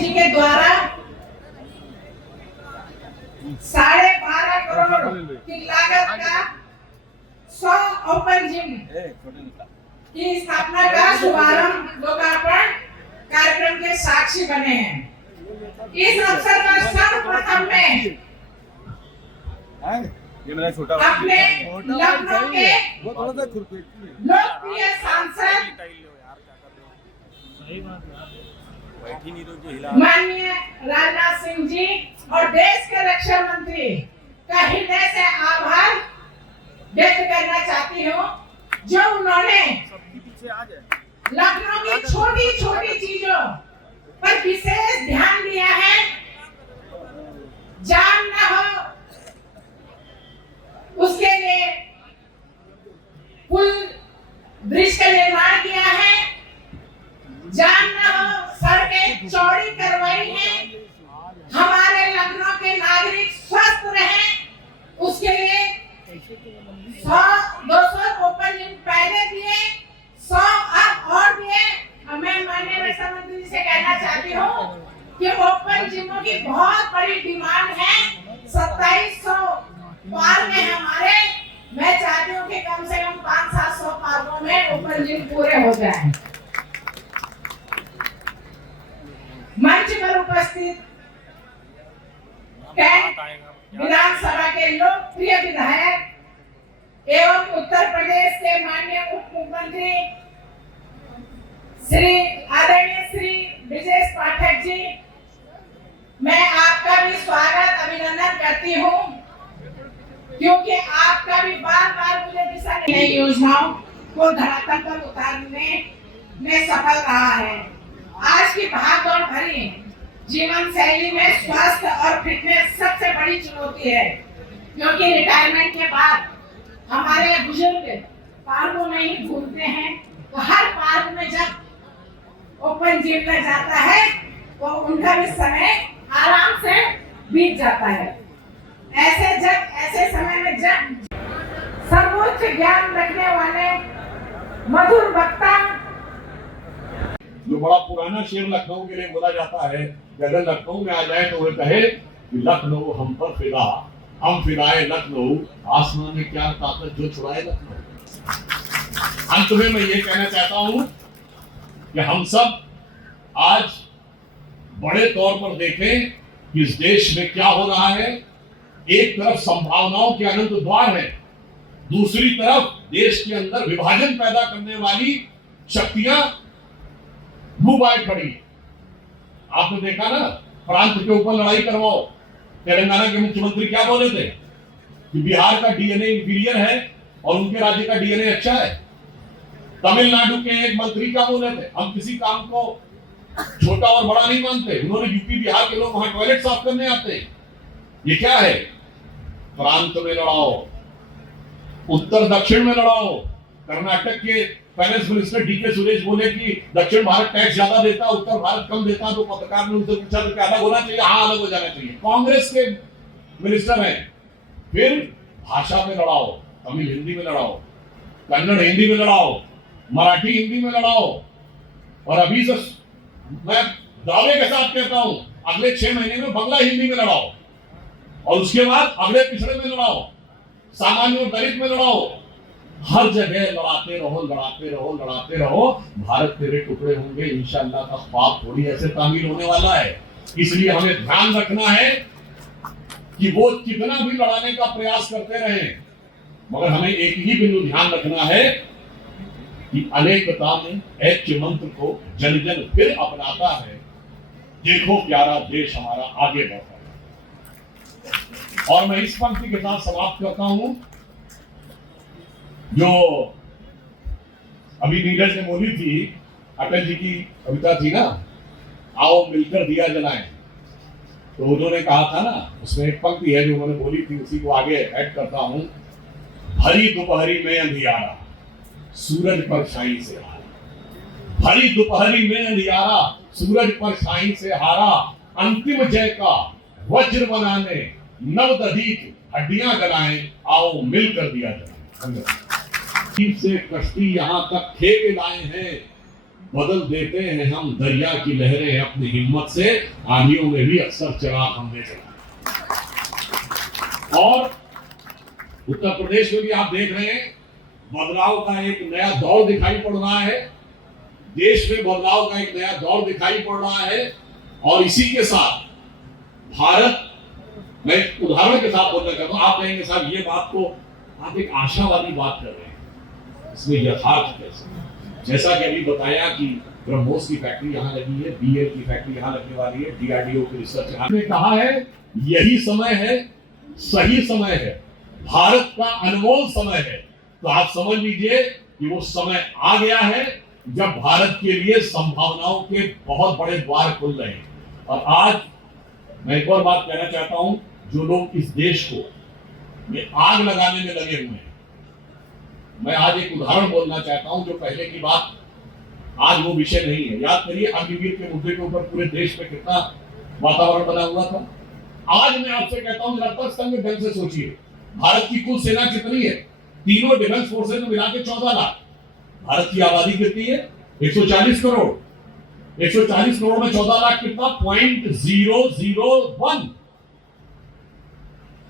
मोदी जी के द्वारा 12.5 करोड़ की लागत का 100 ओपन जिम की स्थापना का शुभारंभ लोकार्पण कार्यक्रम के साक्षी बने हैं। इस अवसर पर सर्वप्रथम में अपने लखनऊ के लोकप्रिय सांसद माननीय राजनाथ सिंह जी और देश के रक्षा मंत्री का हृदय से आभार व्यक्त करना चाहती हूँ, जो उन्होंने लखनऊ की छोटी छोटी चीजों पर विशेष ध्यान दिया है। जाम न हो उसके लिए पुल ब्रिज का निर्माण किया है, जाम न हो सड़कें चौड़ी करवाई है, हमारे लखनऊ के नागरिक स्वस्थ रहें उसके लिए 100-200 ओपन जिम पहले दिए, 100 अब और दिए। मैं माननीय रक्षा मंत्री से कहना चाहती हूँ कि ओपन जिमों की बहुत बड़ी डिमांड है। 2700 पार्क में हमारे, मैं चाहती हूँ कि कम से कम 500-700 पार्कों में ओपन जिम पूरे हो जाएं। मंच पर उपस्थित विधानसभा के लोकप्रिय विधायक एवं उत्तर प्रदेश के माननीय उप मुख्यमंत्री आदरणीय श्री ब्रजेश पाठक जी, मैं आपका भी स्वागत अभिनंदन करती हूँ, क्योंकि आपका भी बार बार मुझे दिशा नई योजनाओं को धरातल पर उतारने में सफल रहा है। आज की भागदौड़ भरी जीवन शैली में स्वास्थ्य और फिटनेस सबसे बड़ी चुनौती है, क्योंकि रिटायरमेंट के बाद हमारे बुजुर्ग पार्कों में ही घूमते हैं। तो हर पार्क में जब ओपन जिम में जाता है तो उनका भी समय आराम से बीत जाता है। ऐसे समय में जब सर्वोच्च ज्ञान रखने वाले मधुर वक्ता, जो बड़ा पुराना शेर लखनऊ के लिए बोला जाता है कि अगर लखनऊ में आ जाए तो वो कहे कि लखनऊ हम पर फिदा, हम फिदाए लखनऊ, आसमान में क्या ताकत जो छुड़ाए लखनऊ। अंत में मैं ये कहना चाहता हूं कि हम सब आज बड़े तौर पर देखें कि इस देश में क्या हो रहा है। एक तरफ संभावनाओं के अनंत द्वार है, दूसरी तरफ देश के अंदर विभाजन पैदा करने वाली शक्तियां मुंह बाय खड़ी। आपने देखा ना, प्रांत के ऊपर लड़ाई करवाओ। तेलंगाना के मुख्यमंत्री क्या बोले थे कि बिहार का डीएनए इंफीरियर है और उनके राज्य का डीएनए अच्छा है। तमिलनाडु के एक मंत्री क्या बोले थे, हम किसी काम को छोटा और बड़ा नहीं मानते। उन्होंने यूपी बिहार के लोग वहां टॉयलेट साफ करने आते हैं। ये क्या है? प्रांत में लड़ाओ, उत्तर दक्षिण में लड़ाओ। कर्नाटक के फाइनेंस मिनिस्टर डीके सुरेश बोले कि दक्षिण भारत टैक्स ज्यादा देता, उत्तर भारत कम देता। तो पत्रकार ने उनसे पूछा तो क्या अलग होना चाहिए? हाँ, अलग हो जाना चाहिए। कांग्रेस के मिनिस्टर हैं। फिर भाषा में लड़ाओ, तमिल हिंदी में लड़ाओ, कन्नड़ हिंदी में लड़ाओ, मराठी हिंदी में लड़ाओ। और अभी से मैं दावे के साथ कहता हूं, अगले 6 महीने में बंगला हिंदी में लड़ाओ, और उसके बाद अगले पिछड़े में लड़ाओ, सामान्य और दलित में लड़ाओ। हर जगह लड़ाते रहो, लड़ाते रहो, लड़ाते रहो। भारत तेरे टुकड़े होंगे इंशाअल्लाह का ख्वाब थोड़ी ऐसे तामीर होने वाला है। इसलिए हमें ध्यान रखना है कि वो कितना भी लड़ाने का प्रयास करते रहे, मगर हमें एक ही बिंदु ध्यान रखना है कि अनेकता में ऐक्य मंत्र को जन जन फिर अपनाता है। देखो प्यारा देश हमारा आगे बढ़ता है। और मैं इस पंक्ति के साथ समाप्त करता हूं जो अभी नीरज ने बोली थी, अटल जी की कविता थी ना, आओ मिलकर दिया जलाएं। तो उन्होंने कहा था ना, उसमें एक पंक्ति है जो उन्होंने बोली थी, उसी को आगे ऐड करता हूं। भरी दोपहरी में अंधियारा, सूरज पर छाई से हारा। भरी दोपहरी में अंधियारा, सूरज पर छाई से हारा। अंतिम जय का वज्र बनाने नवदधिक हड्डियां गलाएं, आओ मिलकर दिया जलाएं। से कश्ती यहाँ तक खेके लाए हैं, बदल देते हैं हम दरिया की लहरें अपनी हिम्मत से, आंधियों में भी अक्सर चिराग हमने जलाए। और उत्तर प्रदेश में भी आप देख रहे हैं बदलाव का एक नया दौर दिखाई पड़ रहा है, देश में बदलाव का एक नया दौर दिखाई पड़ रहा है। और इसी के साथ भारत, मैं एक उदाहरण के साथ बोलना चाहता हूं। आप कहेंगे साहब ये बात को आप एक आशावादी बात कर रहे हैं, इसमें यथार्थ कैसे? जैसा कि अभी बताया कि ब्रह्मोस की फैक्ट्री यहाँ लगी है, बीएल की फैक्ट्री यहाँ लगने वाली है, डीआरडीओ की रिसर्च यहाँ ने कहा है यही समय है, सही समय है, भारत का अनमोल समय है। तो आप समझ लीजिए कि वो समय आ गया है जब भारत के लिए संभावनाओं के बहुत बड़े द्वार खुल रहे हैं। और आज मैं एक और बात कहना चाहता हूं, जो लोग इस देश को में आग लगाने में लगे हुए हैं, मैं आज एक उदाहरण बोलना चाहता हूं। जो पहले की बात, आज वो विषय नहीं है। याद करिए अग्निवीर के मुद्दे के ऊपर पूरे देश में कितना वातावरण बना हुआ था। आज मैं आपसे कहता हूं निरंतर संघ ढंग से सोचिए, भारत की कुल सेना कितनी है? तीनों डिफेंस फोर्सेज में मिला के 14 लाख। भारत की आबादी कितनी है? 140 करोड़। 140 करोड़ में 14 लाख कितना? 0.001।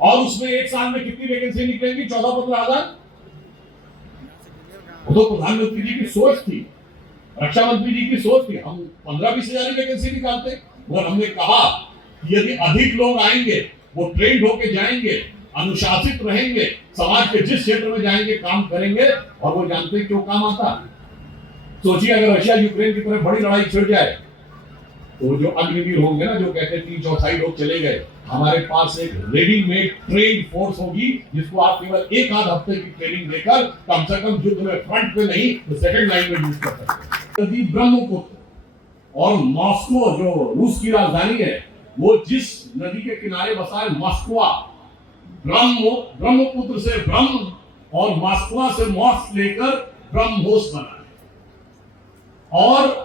और उसमें एक साल में कितनी वैकेंसी निकलेंगी? 14-15 हजार। वो तो प्रधानमंत्री जी की सोच थी, रक्षा मंत्री जी की सोच थी, हम 15-20 हजार की वैकेंसी निकालते। और हमने कहा कि यदि अधिक लोग आएंगे, वो ट्रेंड होके जाएंगे, अनुशासित रहेंगे, समाज के जिस क्षेत्र में जाएंगे काम करेंगे, और वो जानते हैं क्यों काम आता। सोचिए अगर रशिया यूक्रेन की तरफ बड़ी लड़ाई छिड़ जाए तो जो अग्निवीर होंगे ना, जो कहते हैं 3/4 लोग चले गए, हमारे पास एक रेडीमेड ट्रेन फोर्स होगी जिसको आप केवल एक आध हफ्ते की ट्रेनिंग देकर कम से कम युद्ध में फ्रंट पे नहीं तो सेकंड लाइन में यूज कर सकते। यदि ब्रह्मपुत्र और मॉस्को जो रूस की राजधानी है, वो जिस नदी के किनारे बसा है मॉस्को, ब्रह्मपुत्र से ब्रह्म और मॉस्को से मॉस लेकर ब्रह्मोस बना है। और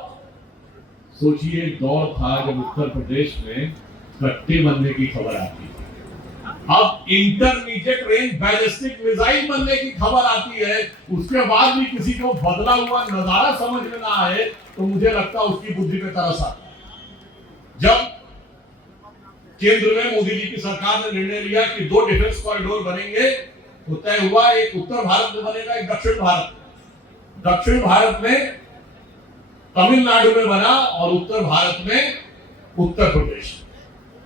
सोचिए दौर था जब उत्तर प्रदेश में कट्टे बनने की खबर आती है, अब इंटरमीडिएट रेंज बैलिस्टिक मिसाइल बनने की खबर आती है। उसके बाद भी किसी को बदला हुआ नजारा समझ में ना आए तो मुझे लगता है उसकी बुद्धि पे तरस आता है। जब केंद्र में मोदी जी की सरकार ने निर्णय लिया कि 2 डिफेंस कॉरिडोर बनेंगे, तो तय हुआ एक उत्तर भारत में बनेगा, एक दक्षिण भारत। दक्षिण भारत में तमिलनाडु में बना और उत्तर भारत में उत्तर प्रदेश।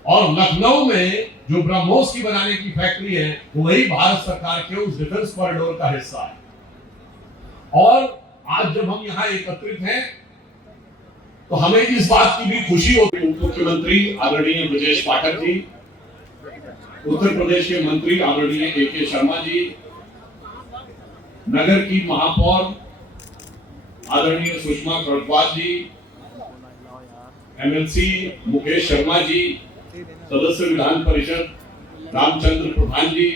और लखनऊ में जो ब्रह्मोस की बनाने की फैक्ट्री है, वही भारत सरकार के उस डिफेंस कॉरिडोर का हिस्सा है। और आज जब हम यहाँ एकत्रित हैं तो हमें इस बात की भी खुशी होती है। मुख्यमंत्री आदरणीय ब्रजेश पाठक जी, उत्तर प्रदेश के मंत्री आदरणीय AK शर्मा जी, नगर की महापौर आदरणीय सुषमा खड़गवाल जी, MLC मुकेश शर्मा जी, सदस्य विधान परिषद रामचंद्र प्रधान जी,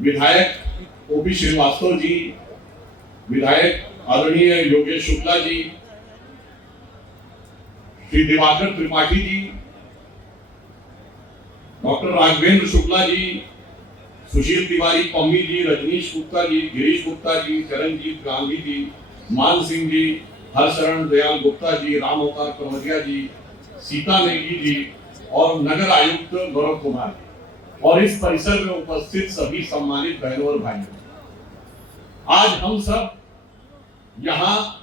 विधायक OP श्रीवास्तव जी, विधायक आदरणीय योगेश शुक्ला जी, श्री दिवाकर त्रिपाठी जी, डॉक्टर राघवेंद्र शुक्ला जी, सुशील तिवारी, पम्मी जी, रजनीश गुप्ता जी, गिरीश गुप्ता जी, चरणजीत गांधी जी, मान सिंह जी, हरशरण दयाल गुप्ता जी, राम अवतार कमरिया जी, सीता नेगी जी और नगर आयुक्त गौरव कुमार जी, और इस परिसर में उपस्थित सभी सम्मानित बहनों और भाइयों, आज हम सब यहाँ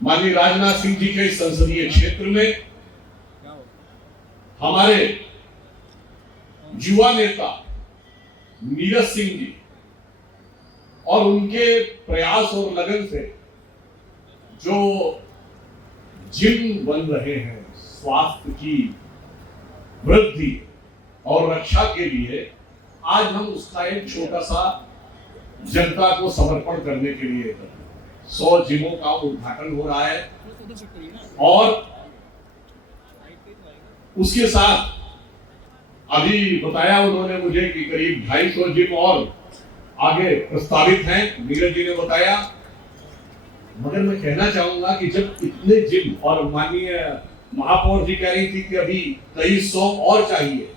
माननीय राजनाथ सिंह जी के संसदीय क्षेत्र में हमारे युवा नेता नीरज सिंह जी और उनके प्रयास और लगन से जो जिम बन रहे हैं स्वास्थ्य की वृद्धि और रक्षा के लिए, आज हम उसका एक छोटा सा जनता को समर्पण करने के लिए 100 जिमों का उद्घाटन हो रहा है। और उसके साथ अभी बताया उन्होंने मुझे कि करीब 250 जिम और आगे प्रस्तावित हैं, नीरज जी ने बताया। मगर मैं कहना चाहूंगा कि जब इतने जिम, और माननीय महापौर जी कह रही थी कि अभी 2300 और चाहिए,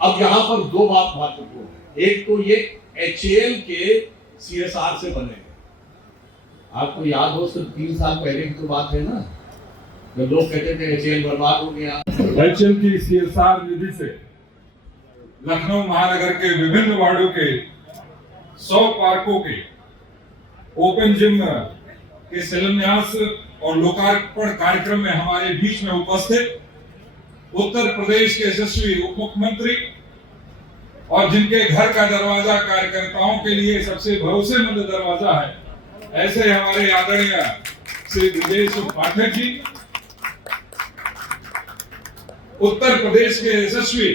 अब यहाँ पर 2 बात महत्वपूर्ण है। एक तो ये HAL के CSR से बने, आपको याद हो सिर्फ 3 साल पहले की तो बात है ना, जब लोग कहते थे एचएएल बर्बाद हो गया। एचएएल की सीएसआर निधि से लखनऊ महानगर के विभिन्न वार्डों के 100 पार्कों के ओपन जिम के शिलान्यास और लोकार्पण कार्यक्रम में हमारे बीच में उपस्थित उत्तर प्रदेश के यशस्वी उप मुख्यमंत्री और जिनके घर का दरवाजा कार्यकर्ताओं के लिए सबसे भरोसेमंद दरवाजा है, ऐसे हमारे आदरणीय श्री ब्रजेश पाठक जी, उत्तर प्रदेश के यशस्वी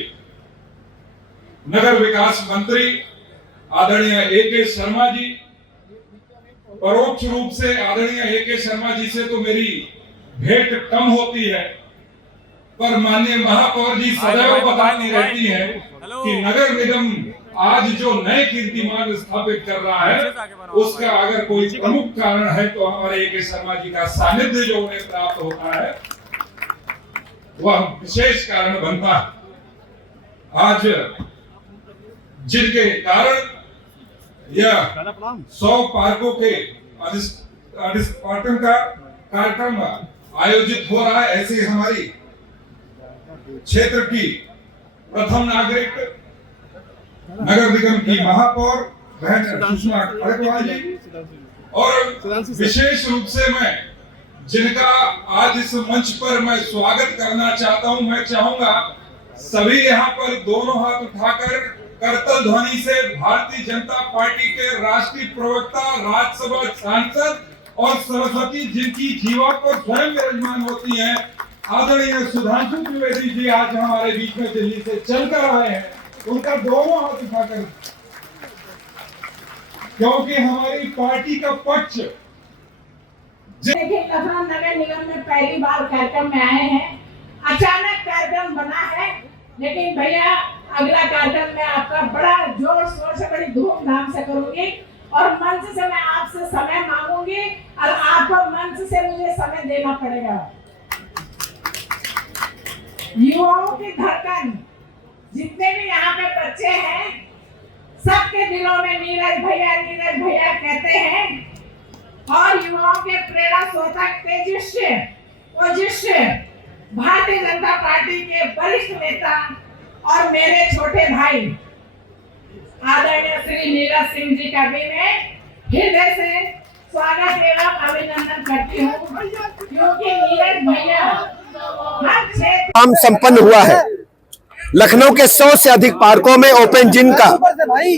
नगर विकास मंत्री आदरणीय ए.के. शर्मा जी, परोक्ष रूप से आदरणीय ए.के. शर्मा जी से तो मेरी भेंट कम होती है, पर माननीय महापौर जी सदैव बताती रहती है कि नगर निगम आज जो नए कीर्तिमान स्थापित कर रहा है उसका अगर कोई प्रमुख कारण है तो हमारे ए.के. शर्मा जी का सानिध्य जो उन्हें प्राप्त होता है वह विशेष कारण बनता है। आज जिनके कारण यह 100 पार्कों के अधिष्ठापन का कार्यक्रम आयोजित हो रहा है, ऐसे हमारी क्षेत्र की प्रथम नागरिक नगर निगम की महापौर बहन सुषमा खड़गवाल जी, और विशेष रूप से मैं जिनका आज इस मंच पर मैं स्वागत करना चाहता हूं, मैं चाहूंगा सभी यहाँ पर दोनों हाथ उठाकर करतल ध्वनि से भारतीय जनता पार्टी के राष्ट्रीय प्रवक्ता, राज्यसभा सांसद और सरस्वती जिनकी जीवा पर स्वयं विराजमान होती हैं, आदरणीय सुधांशु त्रिवेदी जी आज हमारे बीच में दिल्ली से चलकर आए हैं, उनका दोनों हाथ उठाकर, क्योंकि हमारी पार्टी का पक्ष। देखिए, लखनऊ नगर निगम में पहली बार कार्यक्रम में आए हैं, अचानक कार्यक्रम बना है, लेकिन भैया अगला कार्यक्रम में आपका बड़ा जोर शोर से बड़ी धूमधाम से करूंगी और मंच से मैं आपसे समय मांगूंगी और आपको मंच से मुझे समय देना पड़ेगा। युवाओं की धड़कन, जितने भी यहाँ पे बच्चे हैं, सबके दिलों में नीरज भैया कहते हैं, और युवाओं के प्रेरणा स्रोतक तेजस्वी भारतीय जनता पार्टी के वरिष्ठ नेता और मेरे छोटे भाई आदरणीय श्री नीरज सिंह जी का भी मैं हृदय से स्वागत एवं अभिनंदन करती हूँ, क्योंकि नीरज भैया हर क्षेत्र काम संपन्न हुआ है। लखनऊ के 100 से अधिक पार्कों में ओपन जिम का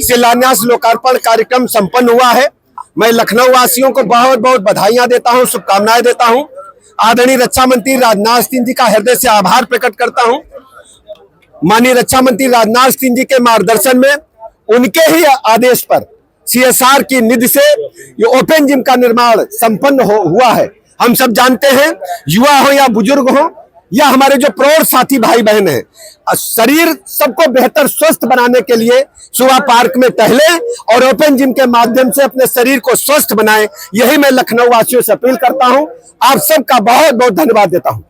शिलान्यास लोकार्पण कार्यक्रम संपन्न हुआ है। मैं लखनऊ वासियों को बहुत बहुत बधाइयां देता हूं, शुभकामनाएं देता हूं। आदरणीय रक्षा मंत्री राजनाथ सिंह जी का हृदय से आभार प्रकट करता हूं। माननीय रक्षा मंत्री राजनाथ सिंह जी के मार्गदर्शन में, उनके ही आदेश पर सीएसआर की निधि से ये ओपन जिम का निर्माण संपन्न हुआ है। हम सब जानते हैं, युवा हो या बुजुर्ग हो या हमारे जो प्रौढ़ साथी भाई बहन हैं, शरीर सबको बेहतर स्वस्थ बनाने के लिए सुबह पार्क में टहले और ओपन जिम के माध्यम से अपने शरीर को स्वस्थ बनाएं, यही मैं लखनऊ वासियों से अपील करता हूं। आप सबका बहुत बहुत धन्यवाद देता हूं।